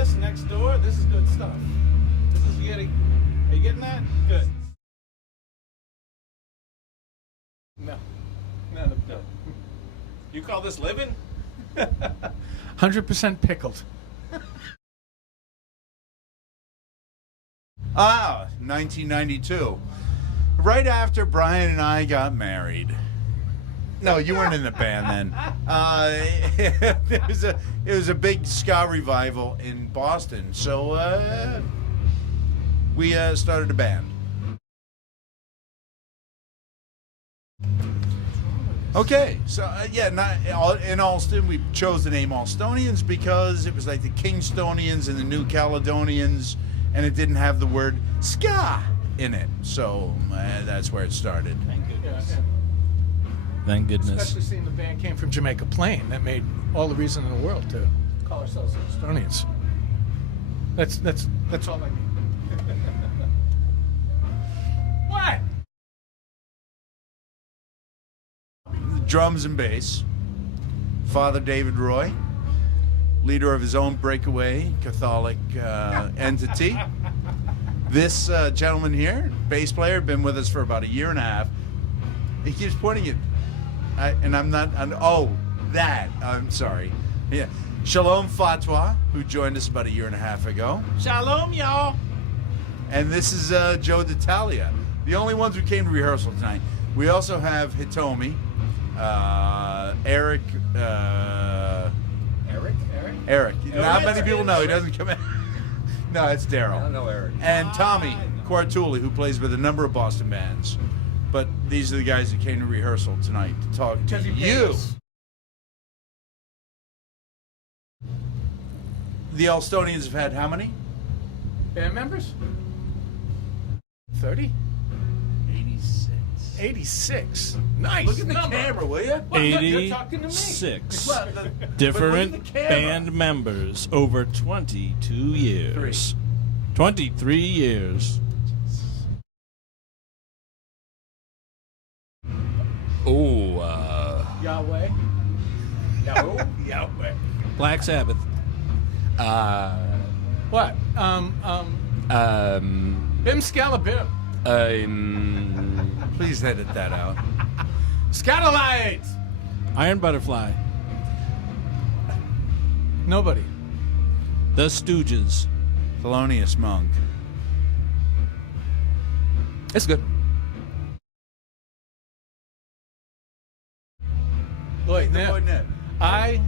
this next door. This is good stuff. This is getting. Are you getting that? Good. No. No. You call this living? 100% pickled. 1992. Right after Brian and I got married. No, you weren't in the band then. It was a big ska revival in Boston, so we started a band. Okay, so in Allston, we chose the name Allstonians because it was like the Kingstonians and the New Caledonians, and it didn't have the word ska in it. So that's where it started. Thank goodness. Thank goodness. Especially seeing the band came from Jamaica Plain. That made all the reason in the world to call ourselves Allstonians. That's all I need. What? Drums and bass. Father David Roy, leader of his own breakaway Catholic entity. This gentleman here, bass player, been with us for about a year and a half. He keeps pointing it, I'm sorry. Yeah, Shalom Fatwa, who joined us about a year and a half ago. Shalom, y'all. And this is Joe D'Italia. The only ones who came to rehearsal tonight. We also have Hitomi, Eric. Eric. Not many people know. He doesn't come in. No, it's Daryl. I don't know Eric. And Tommy Quartuli, who plays with a number of Boston bands. But these are the guys that came to rehearsal tonight to talk to you. The Allstonians have had how many? Band members? 30? 86. Nice. Look at the number. camera, will you? Well, look, you're talking to me. 86 But different look at the camera. band members over 22 years. 23 years. Oh, Yahweh. Yahweh. Black Sabbath. What? Bim Scalabim. Please edit that out. Scatterlight. Iron Butterfly. Nobody. The Stooges. Thelonious Monk. It's good. Lloyd Knibb. Lloyd Knibb. I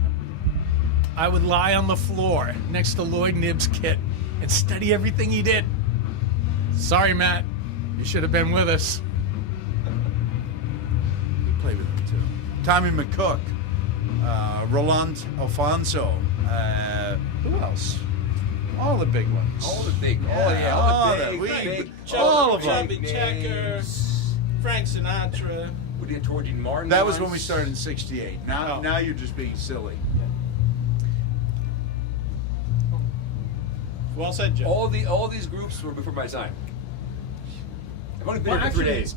would lie on the floor next to Lloyd Knibb's kit and study everything he did. Sorry, Matt. You should have been with us. We played with him too. Tommy McCook. Roland Alfonso. Who else? All the big ones. All the big. All of them. Chubby Checker, Frank Sinatra. We did Georgie Martin. That was once. when we started in '68. Now you're just being silly. Well said, Joe. All these groups were before my time. I've only been here for 3 days.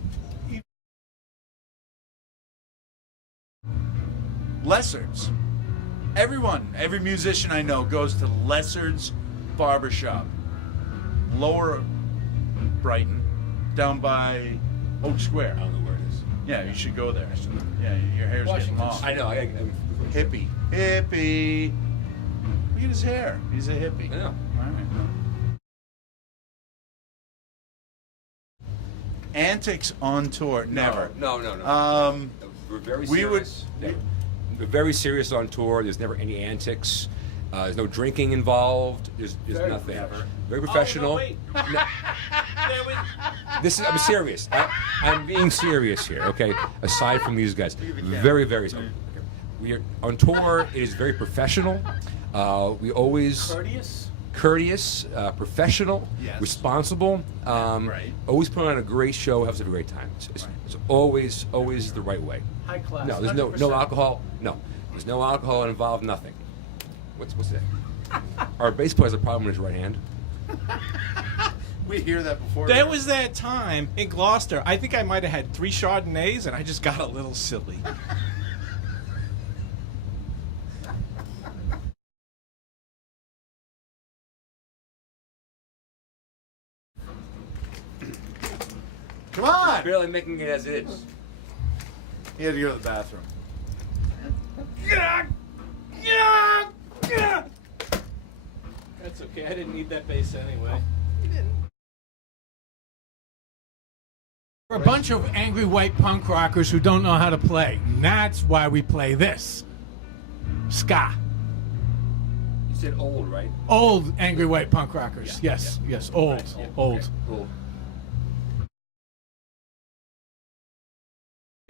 Lessard's. Every musician I know goes to Lessard's Barbershop. Lower Brighton, down by Oak Square. I don't know where it is. Yeah, you should go there. Yeah, your hair's getting long. I know. Hippie. Look at his hair. He's a hippie. I know. All right. Antics on tour? Never. No. We're very serious. We're very serious on tour. There's never any antics. There's no drinking involved. There's nothing. Very professional. Oh, no, wait. I'm serious. I'm being serious here. Okay. Aside from these guys, very, very. We are on tour. It is very professional. We always courteous, professional, Yes. responsible. Right. Always put on a great show. Have a great time. It's always the right way. High class. No, there's no alcohol. No, there's no alcohol involved. Nothing. What's that? Our bass player has a problem with his right hand. We hear that before. There was that time in Gloucester. I think I might have had 3 Chardonnays, and I just got a little silly. Come on! Barely making it as it is. He had to go to the bathroom. That's okay. I didn't need that bass anyway. We're a bunch of angry white punk rockers who don't know how to play. And that's why we play this. Ska. You said old, right? Old angry white punk rockers. Yes, yes, old. Old. Okay, cool.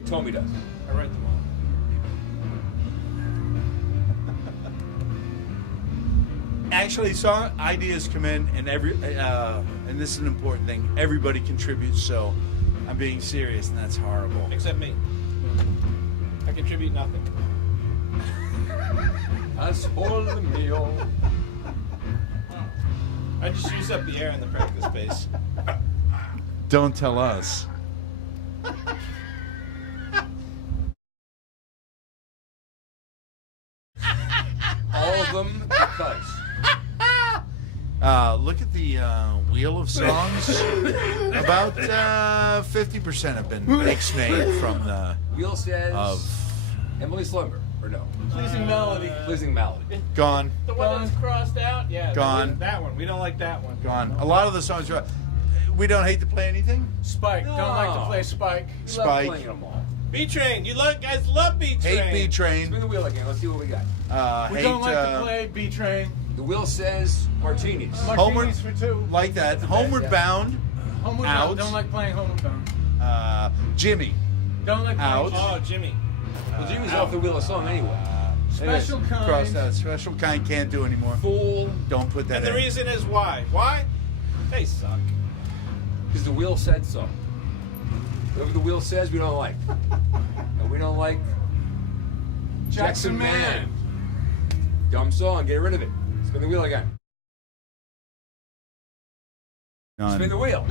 Tommy does. I write them all. Actually, song ideas come in, and and this is an important thing. Everybody contributes, so I'm being serious, and that's horrible. Except me. I contribute nothing. I spoiled the meal. I just use up the air in the practice space. Don't tell us. All of them because. Look at the wheel of songs. About 50% have been made from the Wheel says of Emily Slumber, or no? Pleasing melody. Pleasing Malady. gone, The one that's crossed out? Yeah. Gone. That one. We don't like that one. gone. A lot of the songs are. We don't hate to play anything. Spike. Don't like to No. play Spike. We love Spike. playing them all. B-Train. You guys love B-Train. Hate B Spin Train. the wheel again. Let's see what we got. We Hate don't like to play B-Train. The wheel says Martinis. Homeward- Martinis for two. like that. Homeward Yeah. Bound. Homeward Out. Bound. Don't like playing Homeward Bound. Jimmy. Don't like playing Out. Oh, Jimmy. Well, Jimmy's off the wheel of song anyway. Special Anyways, Kind. Cross that. Special kind can't do anymore. Fool. Don't put that And the in. reason is why. Why? They suck. Because the wheel said so. Whatever the wheel says, we don't like. And we don't like Jackson Man. Dumb song. Get rid of it. Spin the wheel again. None. Spin the wheel.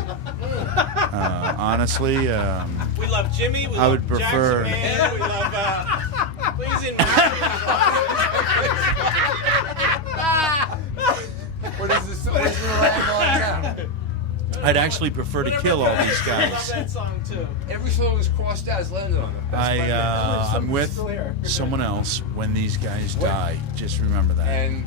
Honestly, We love Jimmy. We I love would prefer- Jackson Man. We love Pleasing What is this? What is the lag on now? I'd actually prefer to kill all these I love guys. that song too. Every song is crossed out. Is landed on them. I'm with Still here. someone else when these guys die. Just remember that. And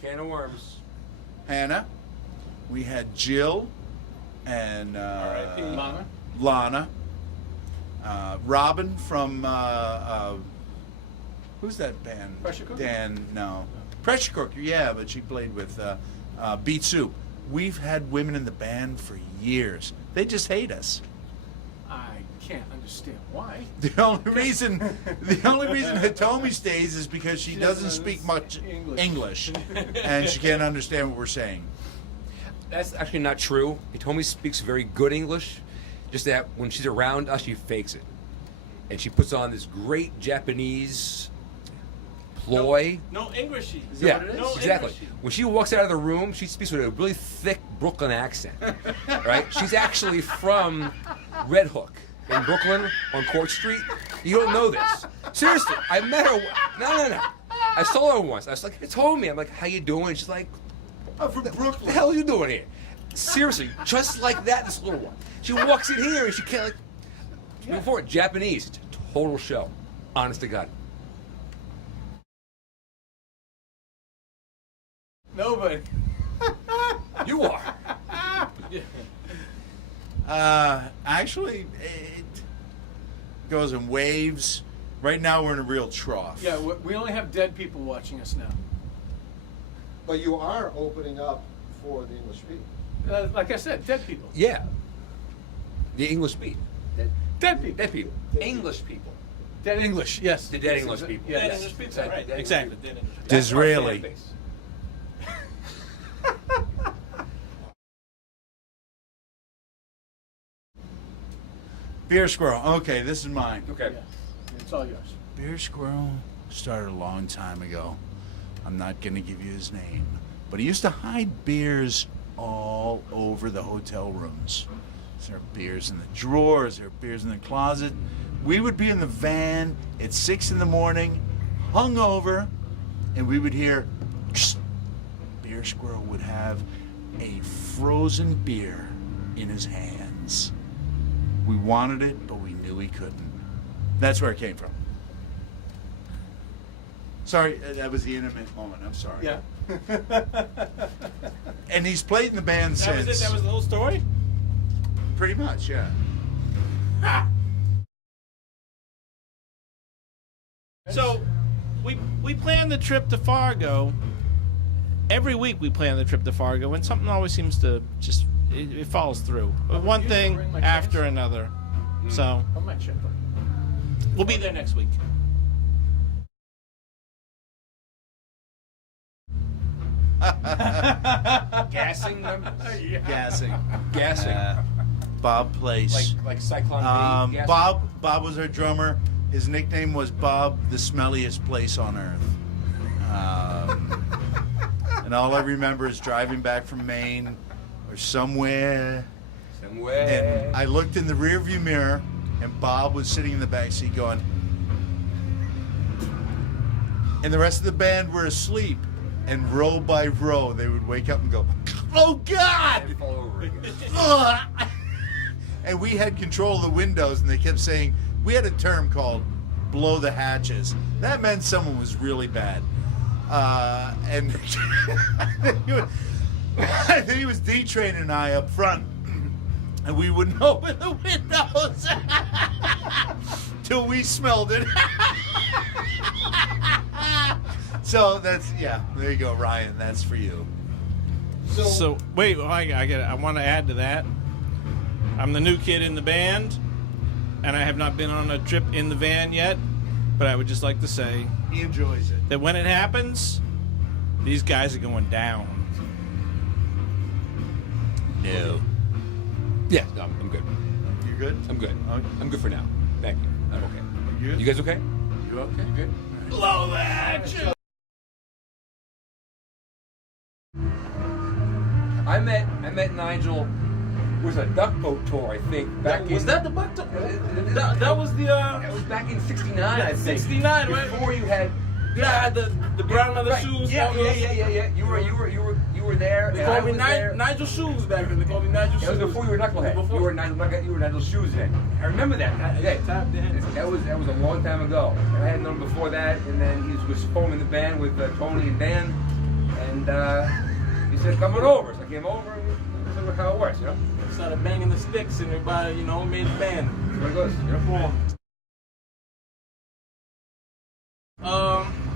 can of worms. Hannah, we had Jill and R.I.P. Lana. Lana, Robin from who's that band? Pressure Cooker? Dan, no, Pressure Cooker. Yeah, but she played with Beat Soup. We've had women in the band for years. They just hate us. I can't understand why. The only reason Hitomi stays is because she doesn't speak much English, and she can't understand what we're saying. That's actually not true. Hitomi speaks very good English, just that when she's around us, she fakes it. And she puts on this great Japanese ploy. No Englishy. Yeah, No exactly. Englishy. When she walks out of the room, she speaks with a really thick Brooklyn accent, right? She's actually from Red Hook in Brooklyn on Court Street. You don't know this. Seriously, I met her. No. I saw her once. I was like, Hitomi. I'm like, how you doing? She's like, I'm from what Brooklyn. the hell are you doing here? Seriously, just like that, this little one. She walks in here and she can't, like, before Japanese. It's a total show. Honest to God. Nobody. You are. Actually, it goes in waves. Right now, we're in a real trough. Yeah, we only have dead people watching us now. But you are opening up for the English speak. Like I said, dead people. Yeah. The English speak. Dead people. Dead people. English people. Dead English, yes. The dead English people. Yeah, Dead yes. English pizza, Exactly. right? Dead Exactly. English. Dead English. That's our Disraeli. fan base. Beer Squirrel. Okay, this is mine. Okay. Yeah. It's all yours. Beer Squirrel started a long time ago. I'm not going to give you his name, but he used to hide beers all over the hotel rooms. There are beers in the drawers, there are beers in the closet. We would be in the van at 6 in the morning, hungover, and we would hear, Beer Squirrel would have a frozen beer in his hands. We wanted it, but we knew he couldn't. That's where it came from. Sorry, that was the intimate moment. I'm sorry. Yeah. And he's played in the band That since. was it. That was the whole story. Pretty much, yeah. So, we plan the trip to Fargo. Every week we plan the trip to Fargo, and something always seems to just it falls through. One you thing bring my after chance? another. So Oh, my chip. we'll be there next week. Gassing them? Gassing. Gassing. Bob Place. Like Cyclone B. Gassing? Bob was our drummer. His nickname was Bob, the smelliest place on earth. And all I remember is driving back from Maine or somewhere. And I looked in the rearview mirror, and Bob was sitting in the back seat going, and the rest of the band were asleep. And row by row, they would wake up and go, "Oh God!" And fall over again. Ugh. And we had control of the windows, and they kept saying, we had a term called blow the hatches. That meant someone was really bad. And I think it was D-Train and I up front, and we wouldn't open the windows till we smelled it. So that's, yeah, there you go, Ryan, that's for you. So wait, I want to add to that. I'm the new kid in the band, and I have not been on a trip in the van yet. But I would just like to say He enjoys it. that when it happens, these guys are going down. No. Yeah, no, I'm good. You good? I'm good. Okay. I'm good for now. Thank you. I'm okay. You good? You guys okay? You okay? You good? Blow the hatches! I met Nigel. It was a duck boat tour, I think. Back Was in, that the buck? That was the That was back in '69, I think. 69, right? Before you had. Yeah, I had the brown leather shoes. Yeah. all those. You were there. They and I called me was there. Nigel Shoes back then. They called me Nigel That Shoes. was before you were Knucklehead. Before. You were Nigel Shoes then. I remember that. Tap dance. That was a long time ago. And I had known before that, and then he was forming the band with Tony and Dan, and he said, "Come on over." So I came over, and this is how it works, you know. Started banging the sticks, and everybody, made a band. That's what it goes, you know.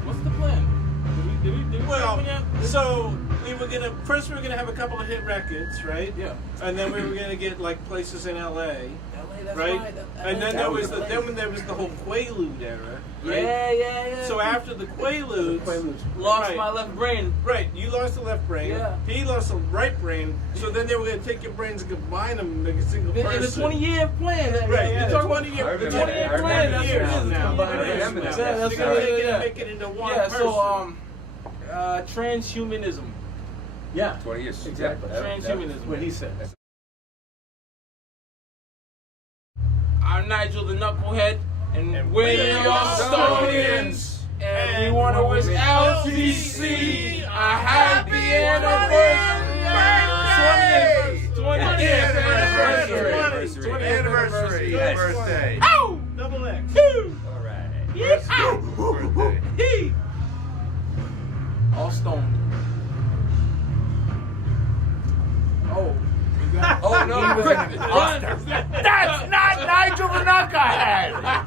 What's the plan? Did we Well, plan yet? so we were gonna have a couple of hit records, right? Yeah. And then we were gonna get like places in LA, LA, that's right? right. And then That was when there was the whole Quaalude era, right? Yeah. So after the Quaaludes, Lost right. my left brain. Right, you lost the left brain. Yeah. He lost the right brain. So then they were gonna take your brains and combine them and make a single In person. a 20-year plan. Right, Yeah, the talking 20-year, I the remember 20-year that. plan. That's years what it is. now. Combined It is years. now. Yeah, that's They're what gonna it is. make it into one Yeah, person. so transhumanism. Yeah. 20 years. Exactly. Yeah, Transhumanism. What he said. I'm Nigel the Knucklehead, and we're the the Allstonians. And we want to wish LTC a happy anniversary. 20th anniversary. Anniversary. Yes. Birthday. Ow! Double X. All right. Birthday. All stoned. Oh. Oh no! Quick! Run! That's not Nigel the Knucklehead!